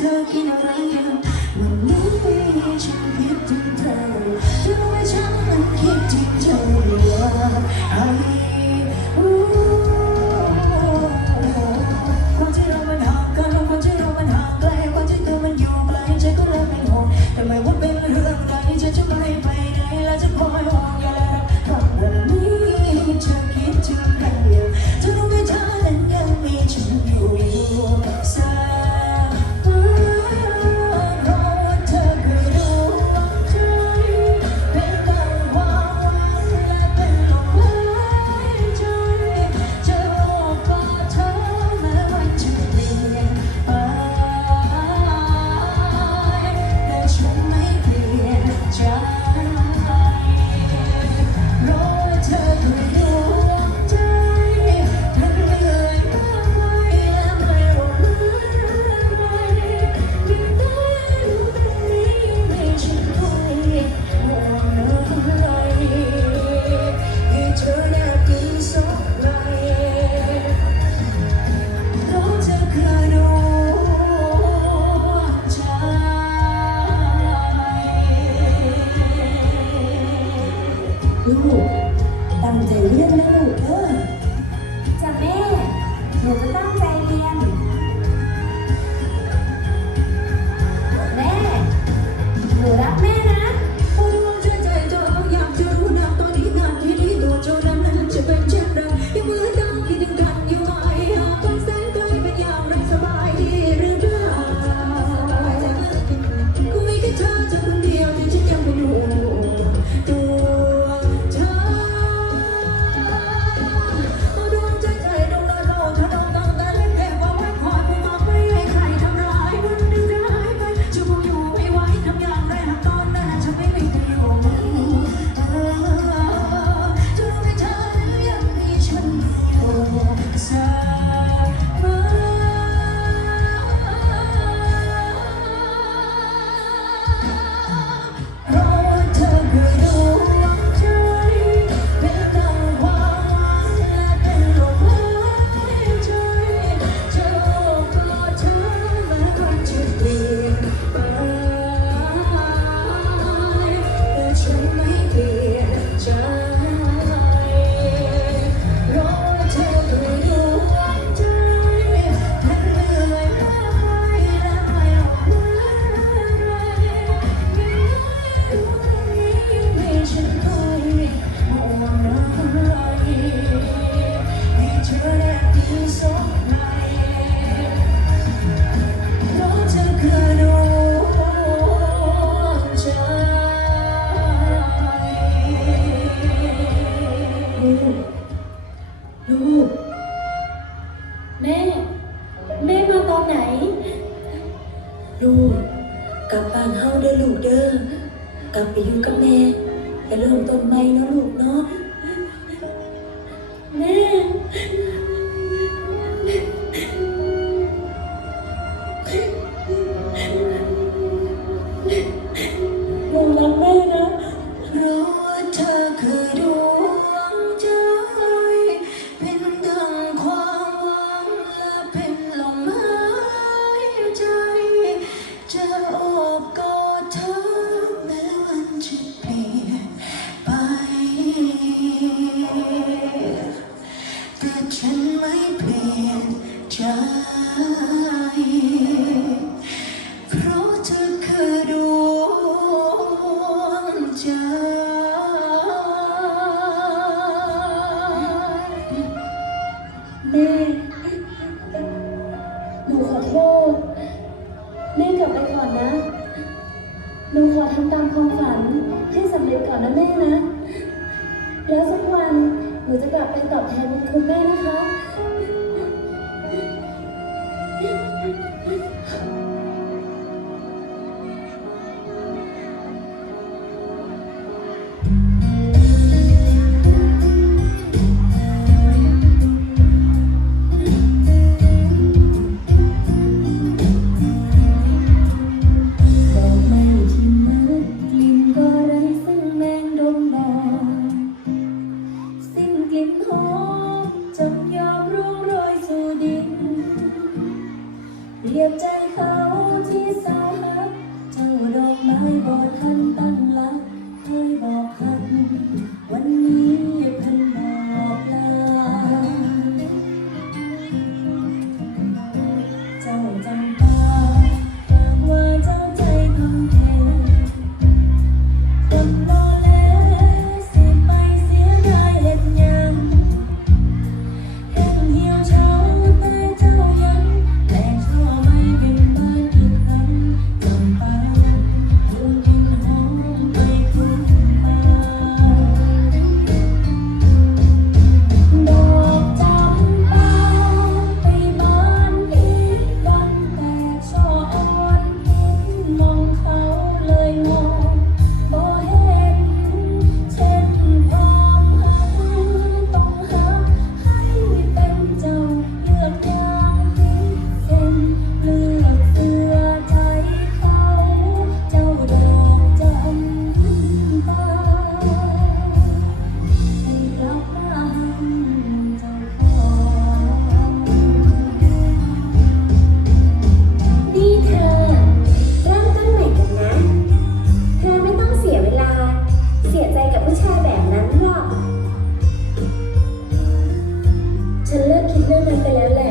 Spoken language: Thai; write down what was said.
talking around กลับไปอยู่กับแม่อย่าเริ่มต้นใหม่นะลูกเนาะ ฉันไม่เปลี่ยนใจ เพราะเธอคือดวงใจ แม่ หนูขอโทษ แม่กลับไปก่อนนะ หนูขอทำตามความฝันให้สำเร็จก่อนนะแม่นะ แล้วส หนูจะกลับเป็นตอบแทนคุณแม่นะคะ ช่แบบนั้นหรอก ฉันเลิกคิดเรื่องนั้นไปแล้วแหละ